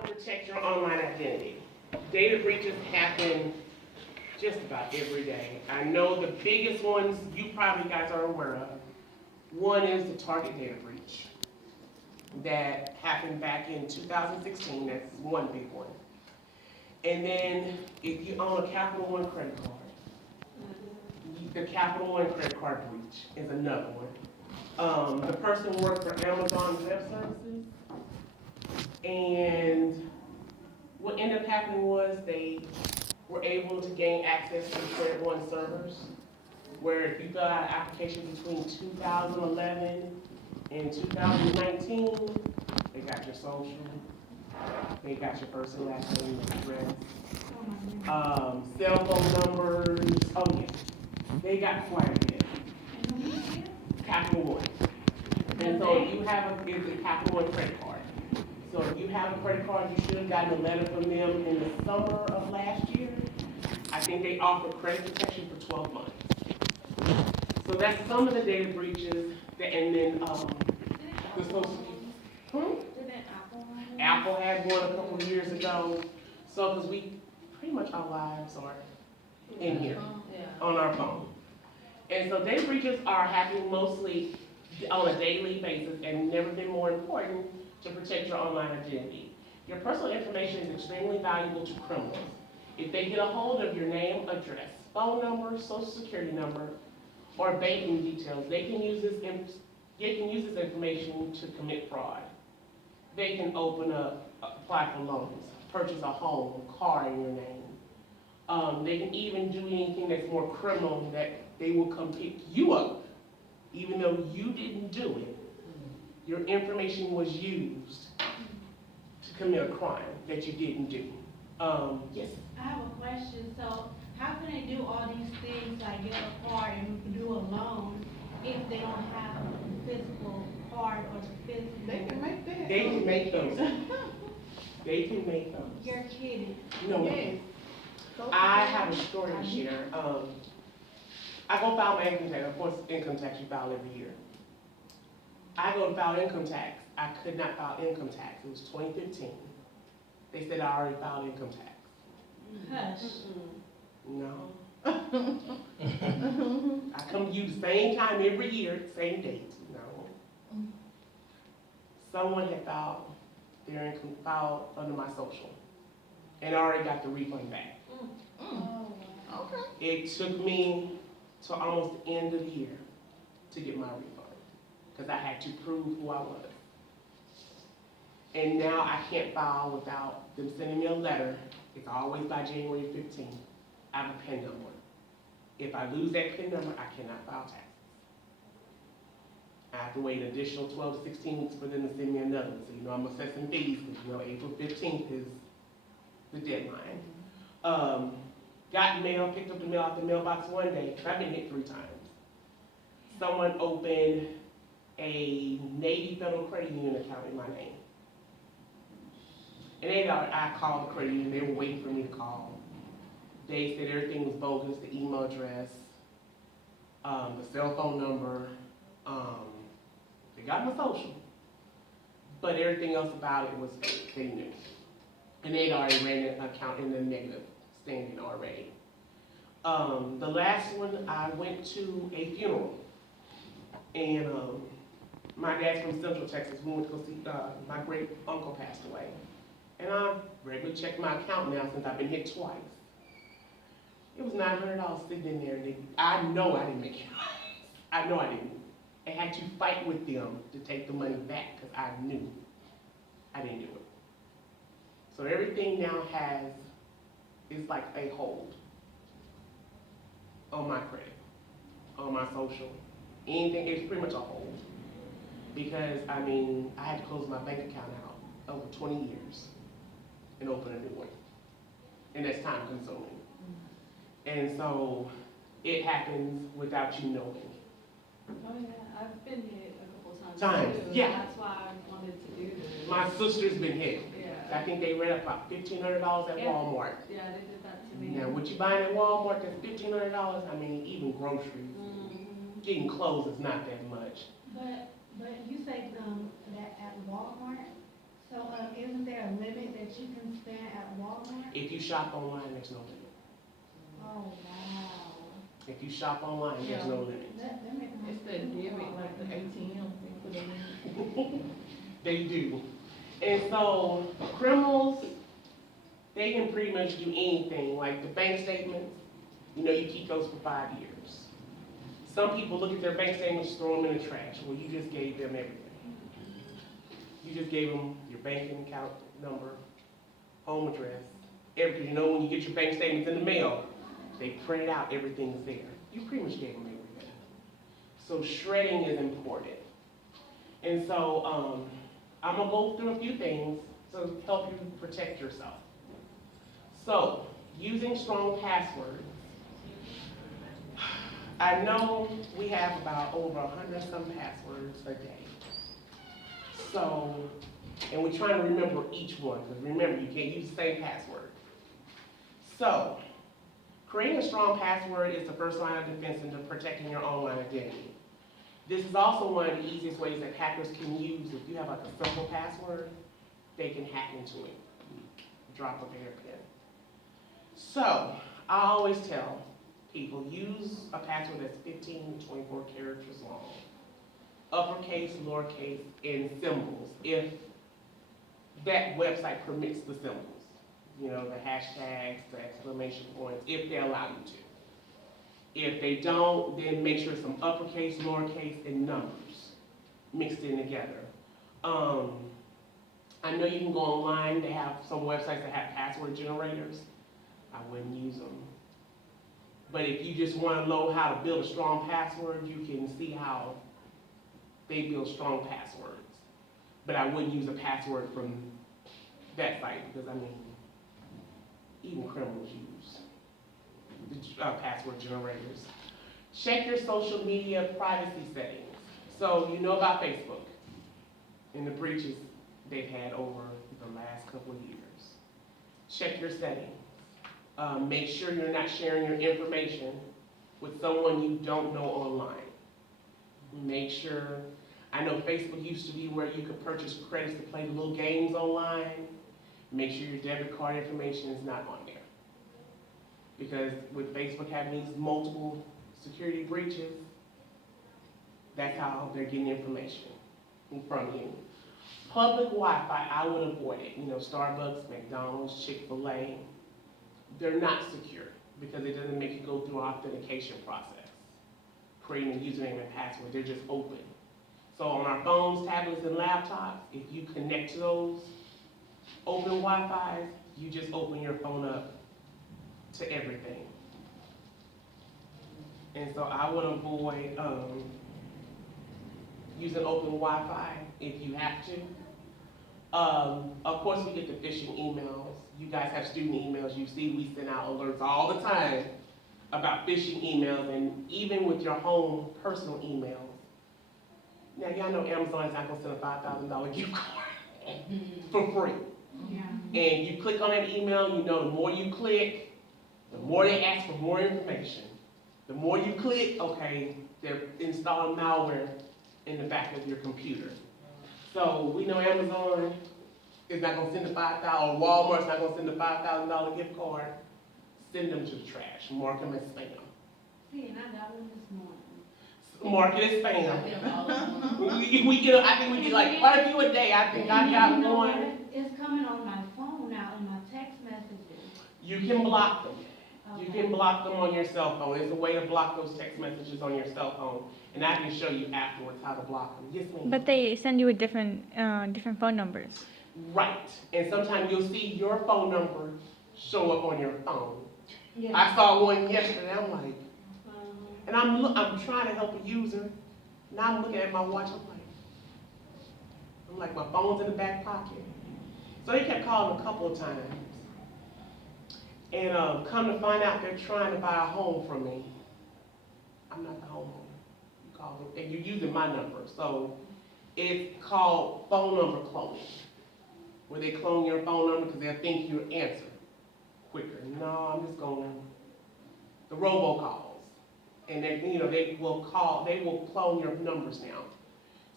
to protect your online identity. Data breaches happen just about every day. I know the biggest ones you probably guys are aware of. One is the Target data breach that happened back in 2016. That's one big one. And then if you own a Capital One credit card, the Capital One credit card breach is another one. The person worked for Amazon Web Services, and what ended up happening was they were able to gain access to the Credit One servers, where if you fill out an application between 2011 and 2019, they got your social, they got your first and last name and address, cell phone numbers, oh yes, they got quite a bit. Capital One. And so if you have it's a Capital One credit card. So if you have a credit card, you should have gotten a letter from them in the summer of last year. I think they offer credit protection for 12 months. So that's some of the data breaches, and then the social. Apple had one a couple of years ago. So because we pretty much our lives are in here on our phone. And so data breaches are happening mostly on a daily basis and never been more important to protect your online identity. Your personal information is extremely valuable to criminals. If they get a hold of your name, address, phone number, social security number, or banking details, they can use this information to commit fraud. They can open up, apply for loans, purchase a home, car in your name. They can even do anything that's more criminal, that they will come pick you up, even though you didn't do it. Your information was used to commit a crime that you didn't do. Yes? I have a question. So how can they do all these things, like get a card and do a loan, if they don't have a physical card or the physical? They can make that. They can make those. They can make those. You're kidding. No. Yes. I have a story to share. I go file my income tax. Of course, income tax you file every year. I go to file income tax. I could not file income tax. It was 2015. They said I already filed income tax. Hush. No. I come to you the same time every year, same date. No. Someone had filed their income, filed under my social, and I already got the refund back. Okay. It took me to almost the end of the year to get my refund, because I had to prove who I was. And now I can't file without them sending me a letter. It's always by January 15th. I have a PIN number. If I lose that PIN number, I cannot file taxes. I have to wait an additional 12 to 16 weeks for them to send me another one. So I'm assessing fees, because April 15th is the deadline. Got mail, picked up the mail out the mailbox one day. I've been hit 3 times. Someone opened a Navy Federal Credit Union account in my name. And I called the credit union. They were waiting for me to call. They said everything was bogus, the email address, the cell phone number. They got my social, but everything else about it was fake. They knew. And they'd already ran an account in the negative standing already. The last one, I went to a funeral, and my dad's from Central Texas. We went to go see, my great uncle passed away. And I regularly check my account now since I've been hit twice. It was $900 sitting in there, and I know I didn't make it. I know I didn't. I had to fight with them to take the money back, because I knew I didn't do it. So everything now is like a hold on my credit, on my social, anything. It's pretty much a hold, because I had to close my bank account out over 20 years and open a new one, and that's time consuming. And so it happens without you knowing. Oh yeah, I've been hit a couple Times, too. yeah. That's why I wanted to do this. My sister's been hit. Yeah. I think they ran up about $1,500 at Yeah. Walmart. Yeah, they did that to me. Now, what you buying at Walmart, that's $1,500. Even groceries, Mhm. getting clothes is not that much. But you say that at Walmart, so isn't there a limit that that you can spend at Walmart? If you shop online, there's no limit. Oh, wow. If you shop online, there's no limit. That makes me. It's the debit, like the ATM, they put it in. They do. And so criminals, they can pretty much do anything, like the bank statements, you know, you keep those for 5 years. Some people look at their bank statements, throw them in the trash. Well, you just gave them everything. You just gave them your banking account number, home address, everything. You know, when you get your bank statements in the mail, they print it out, everything's there. You pretty much gave them everything. So shredding is important. And so I'm gonna go through a few things to help you protect yourself. So, using strong passwords. I know we have about over 100 some passwords a day. So, and we're trying to remember each one, because remember, you can't use the same password. So, creating a strong password is the first line of defense into protecting your online identity. This is also one of the easiest ways that hackers can use. If you have like a simple password, they can hack into it. Drop of a hairpin. So, I always tell people, use a password that's 15 to 24 characters long. Uppercase, lowercase, and symbols, if that website permits the symbols. You know, the hashtags, the exclamation points, if they allow you to. If they don't, then make sure some uppercase, lowercase, and numbers mixed in together. I know you can go online, they have some websites that have password generators. I wouldn't use them. But if you just want to know how to build a strong password, you can see how they build strong passwords. But I wouldn't use a password from that site because, I mean, even criminals use the password generators. Check your social media privacy settings. So you know about Facebook and the breaches they've had over the last couple of years. Check your settings. Make sure you're not sharing your information with someone you don't know online. Make sure, I know Facebook used to be where you could purchase credits to play little games online. Make sure your debit card information is not on there. Because with Facebook having these multiple security breaches, that's how they're getting information from you. Public Wi-Fi, I would avoid it. You know, Starbucks, McDonald's, Chick-fil-A, they're not secure because it doesn't make you go through an authentication process. Creating a username and password, they're just open. So on our phones, tablets, and laptops, if you connect to those open Wi-Fi's, you just open your phone up to everything. And so I would avoid using open Wi-Fi if you have to. Of course, we get the phishing emails. You guys have student emails. You see we send out alerts all the time about phishing emails, and even with your home personal emails. Now, y'all know Amazon is not gonna send a $5,000 gift card for free. Yeah. And you click on that email, you know the more you click, the more they ask for more information. The more you click, okay, they're installing malware in the back of your computer. So we know Amazon is not gonna send a $5,000, or Walmart's not gonna send a $5,000 gift card. Send them to the trash, mark them as spam. See, and I got one this morning. Mark it as I spam. get them all the time. We get, I think we get like quite a few a day. I think I got You know one. what? It's coming on my phone now in my text messages. You can block them. You Okay. can block them on your cell phone. There's a way to block those text messages on your cell phone. And I can show you afterwards how to block them. Yes, ma'am? But they send you with different phone numbers. Right. And sometimes you'll see your phone number show up on your phone. Yeah. I saw one yesterday. I'm like, Um, and I'm trying to help a user. Now I'm looking at my watch. I'm like, my phone's in the back pocket. So they kept calling a couple of times. And come to find out they're trying to buy a home from me. I'm not the homeowner. You call them, and you're using my number. So it's called phone number cloning, where they clone your phone number because they'll think you answer quicker. No, I'm just going the robocalls, and they will clone your numbers now.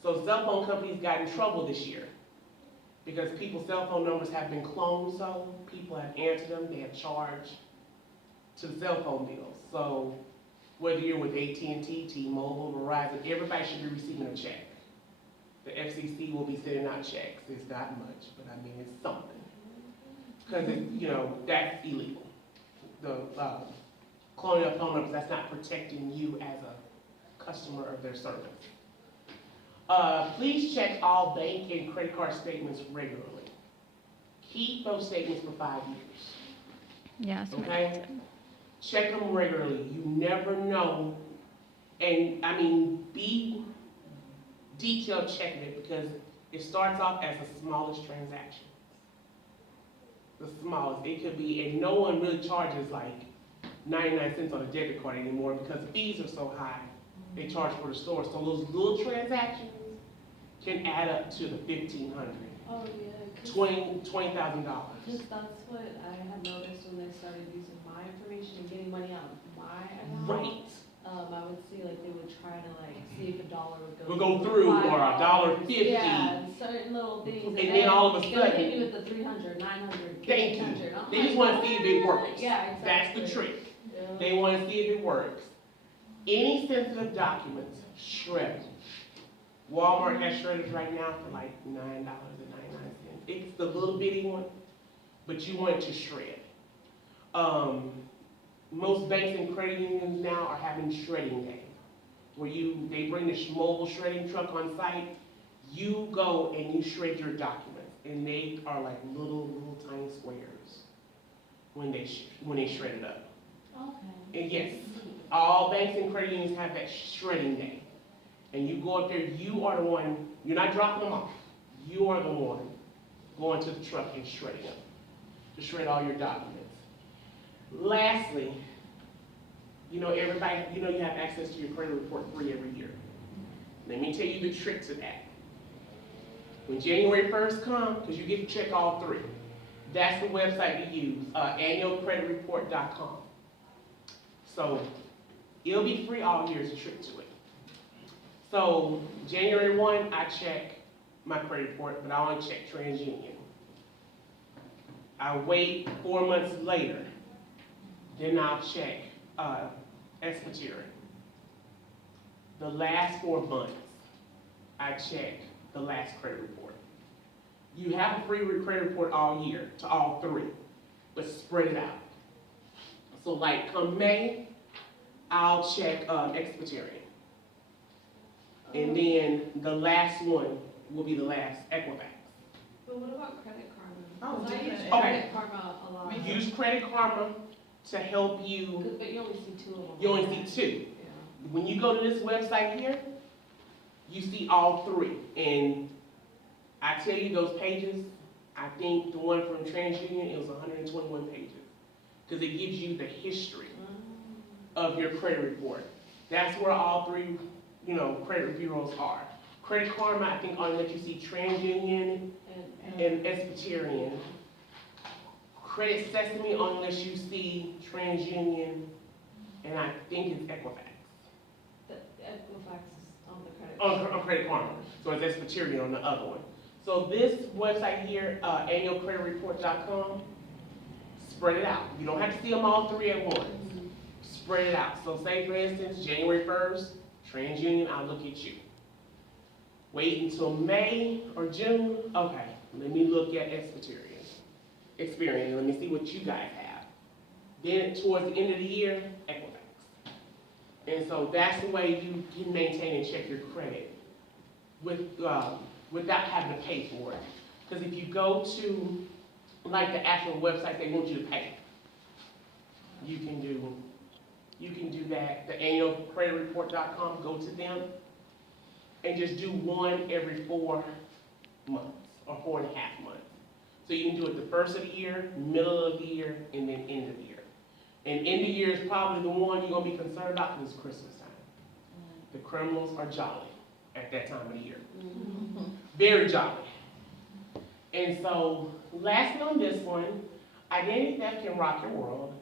So cell phone companies got in trouble this year Because people's cell phone numbers have been cloned, so people have answered them, they have charged to the cell phone bills. So whether you're with AT&T, T-Mobile, Verizon, everybody should be receiving a check. The FCC will be sending out checks. It's not much, but I mean, it's something. Because that's illegal. The cloning of phone numbers, that's not protecting you as a customer of their service. Please check all bank and credit card statements regularly. Keep those statements for 5 years. Yeah. That's what I Okay? Check them regularly. You never know. And I mean, be detailed checking it because it starts off as the smallest transaction. The smallest. It could be, and no one really charges like 99 cents on a debit card anymore because fees are so high. They charge for the store. So those little transactions can add up to the $1,500, Oh, yeah, cause $20,000. that's what I had noticed when they started using my information and getting money out of my account. Right. I would see like they would try to like see if a dollar would go. We'll go through or $5. $1.50. Yeah, certain little things. And then all of a They'll sudden- hit me with the 300, 900, Thank you. 800. I'm They like, just want to see if it "What?" works. Yeah, That's exactly. the trick. Yeah. They want to see if it works. Any sensitive documents, shred them. Walmart has shredders right now for like $9.99. It's the little bitty one, but you want it to shred. Most banks and credit unions now are having shredding day, where they bring the mobile shredding truck on site. You go and you shred your documents, and they are like little tiny squares when they shred it up. Okay. And yes, all banks and credit unions have that shredding day. And you go up there, you are the one, you're not dropping them off. You are the one going to the truck and shredding them, to shred all your documents. Lastly, everybody, you have access to your credit report free every year. Let me tell you the trick to that. When January 1st comes, because you get to check all three, that's the website to use, annualcreditreport.com. So it'll be free all year is a trick to it. So January 1, I check my credit report, but I only check TransUnion. I wait 4 months later, then I'll check Expetera. The last 4 months, I check the last credit report. You have a free credit report all year to all three, but spread it out. So like come May, I'll check Expetera. And then the last one will be the last Equifax. But what about Credit Karma? Oh, 'Cause I use different. Okay. Credit Karma a lot. Use Credit Karma to help you. But you only see two of them. You only see two. Yeah. When you go to this website here, you see all three. And I tell you those pages, I think the one from TransUnion, it was 121 pages. Because it gives you the history of your credit report. That's where all three, credit bureaus are. Credit Karma, I think only let you see TransUnion and Expetera. Credit Sesame only lets you see TransUnion, and I think it's Equifax. The Equifax is on the credit. On Credit Karma, so it's Expetera on the other one. So this website here, annualcreditreport.com, spread it out. You don't have to see them all three at once. Spread it out. So say for instance, January 1st, TransUnion, I'll look at you. Wait until May or June, okay, let me look at Experian, let me see what you guys have. Then towards the end of the year, Equifax. And so that's the way you can maintain and check your credit without having to pay for it. Because if you go to like the actual website they want you to pay, you can do that. The annualcreditreport.com, go to them and just do one every 4 months or 4.5 months. So you can do it the first of the year, middle of the year, and then end of the year. And end of the year is probably the one you're gonna be concerned about because it's Christmas time. The criminals are jolly at that time of the year. Very jolly. And so, lastly on this one, identity theft can rock your world,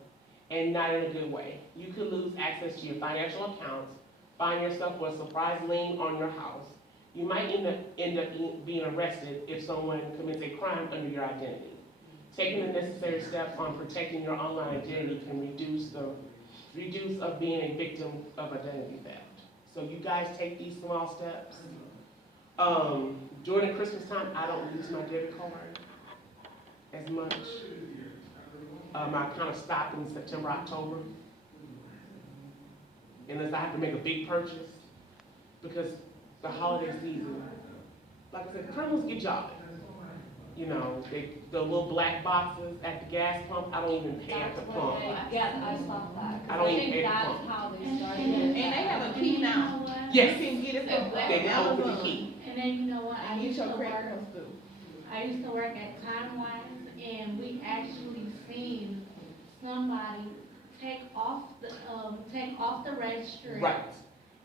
and not in a good way. You could lose access to your financial accounts, find yourself with a surprise lien on your house, You might end up being arrested if someone commits a crime under your identity. Taking the necessary steps on protecting your online identity can reduce of being a victim of identity theft. So you guys take these small steps. During the Christmas time, I don't use my debit card as much. I kind of stopped in September, October. Unless I have to make a big purchase, because the holiday season, like I said, criminals get jolly. You know, the little black boxes at the gas pump, I don't even pay at the pump. Yeah, I stopped that. 'Cause I don't even think pay the that's pump. how they And- started. and- And they have a key now. Yes, You can get it from they can open the Amazon. key. And then you know what, I And get used to your credit work, cards through. I used to work at TimeWise, and we actually seen somebody take off the register. Right,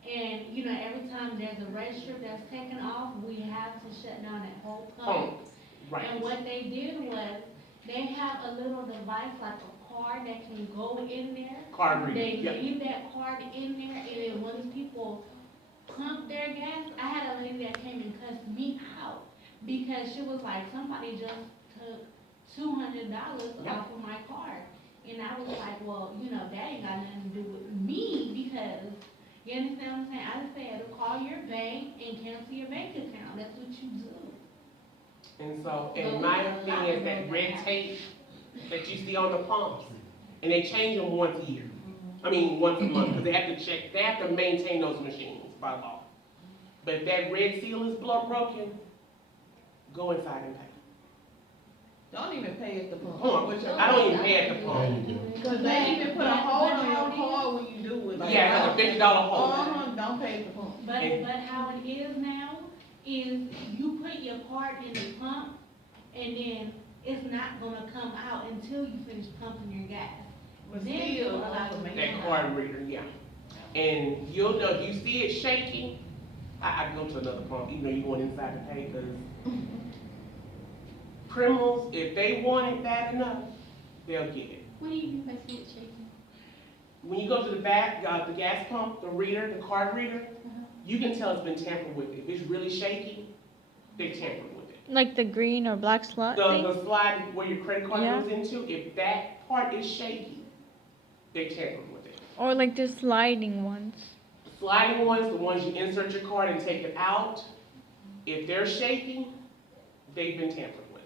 And, you know, every time there's a register that's taken off, we have to shut down that whole pump. pump, right. And what they did was, they have a little device like a card that can go in there. Card They reader, yep. leave that card in there, and then once people pump their gas, I had a lady that came and cussed me out, because she was like, somebody just took $200 Yeah. off of my card. And I was like, well, you know, that ain't got nothing to do with me, because, you understand what I'm saying? I just said, call your bank and cancel your bank account, that's what you do. And so, and my thing is that red tape that you see on the pumps, and they change them once a year. I mean, once a month, because they have to maintain those machines by law. But if that red seal is broken, go inside and pay. Don't even pay at the pump. Pump, With your- I don't even pay at the There pump. you go. Cause they even put a hold on your But how it card when you do it. Yeah, it's like a $50 hold. Don't pay at the pump. But how it is now, is you put your card in the pump, and then it's not gonna come out until you finish pumping your gas. But Then still, you're allowed to make That it. card reader, yeah. And you'll know, if you see it shaking, I go to another pump, even though you're going inside to pay, because criminals, if they want it bad enough, they'll get it. What do you mean by see it shaking? When you go to the back, the gas pump, the reader, the card reader, you can tell it's been tampered with. If it's really shaky, they tampered with it. Like the green or black slot thing? The slide where your credit card Yeah. goes into, if that part is shaky, they tampered with it. Or like the sliding ones? Sliding ones, the ones you insert your card and take it out, if they're shaky, they've been tampered with.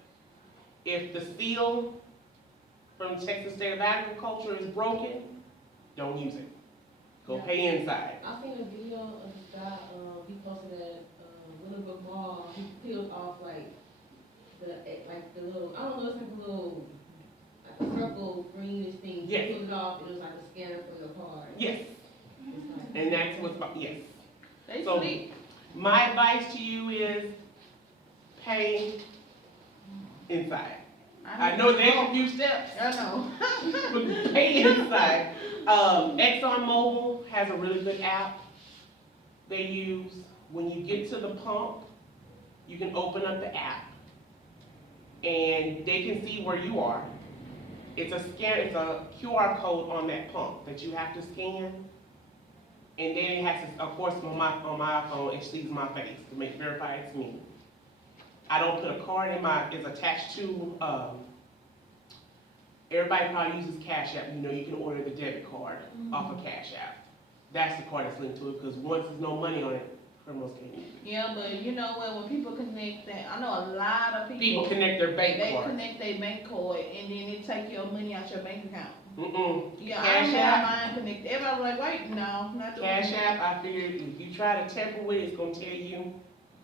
If the seal from Texas State of Agriculture is broken, don't use it. Go pay inside. I seen a video of this guy, he posted at, Willowbrook Mall, he peeled off like the little, I don't know, it's like a little, like a circle greenish thing. He Yes. peeled it off, and it was like a scanner for your card. Yes, It's like, and that's what's, yes. They So- sleep. My advice to you is pay inside. I know there's a few steps, I know. but pay inside. ExxonMobil has a really good app they use. When you get to the pump, you can open up the app and they can see where you are. It's a QR code on that pump that you have to scan. And then it has to, of course, on my iPhone, it sees my face to verify it's me. I don't put a card in it's attached to, everybody probably uses Cash App. You know, you can order the debit card off of Cash App. That's the card that's linked to it, because once there's no money on it, criminals can't use it. Yeah, but you know what, when people connect that, I know a lot of People connect their bank they card. connect their bank card and then they take your money out your bank account. Yeah, I Cash have App, mine connected. Everybody like, wait, no, not doing Cash that. App, I figured if you try to tamper with it, it's gonna tell you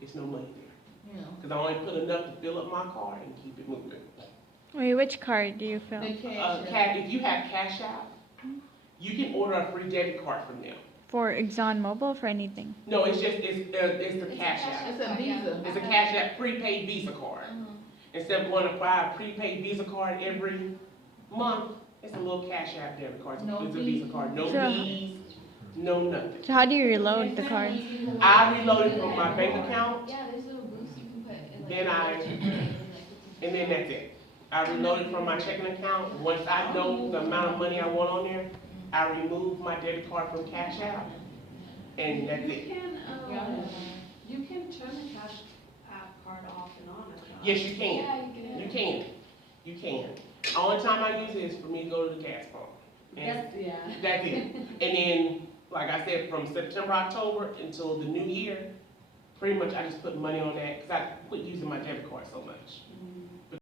it's no money there. Yeah. Because I only put enough to fill up my card and keep it moving. Wait, which card do you fill? The cash app. If you have Cash App, you can order a free debit card from them. For ExxonMobil, for anything? No, it's the Cash App. It's a Visa. It's a Cash App prepaid Visa card. Instead of going to buy a prepaid Visa card every month, it's a little Cash App debit card. No It's a Visa fees. card, no So- fees, no nothing. So how do you reload the card? I reload it from my bank account, Yeah, there's little booths you can put in like. Then and then that's it. I reload it from my checking account. Once I know the amount of money I want on there, I remove my debit card from Cash App, and that's You it. can, Yeah. You can turn the Cash App card off and on, I thought. Yes, you can. Yeah, you can. You can. You can. Only time I use it is for me to go to the gas pump. And That's, yeah. that's it. And then, like I said, from September, October until the new year, pretty much I just put money on that, because I quit using my debit card so much.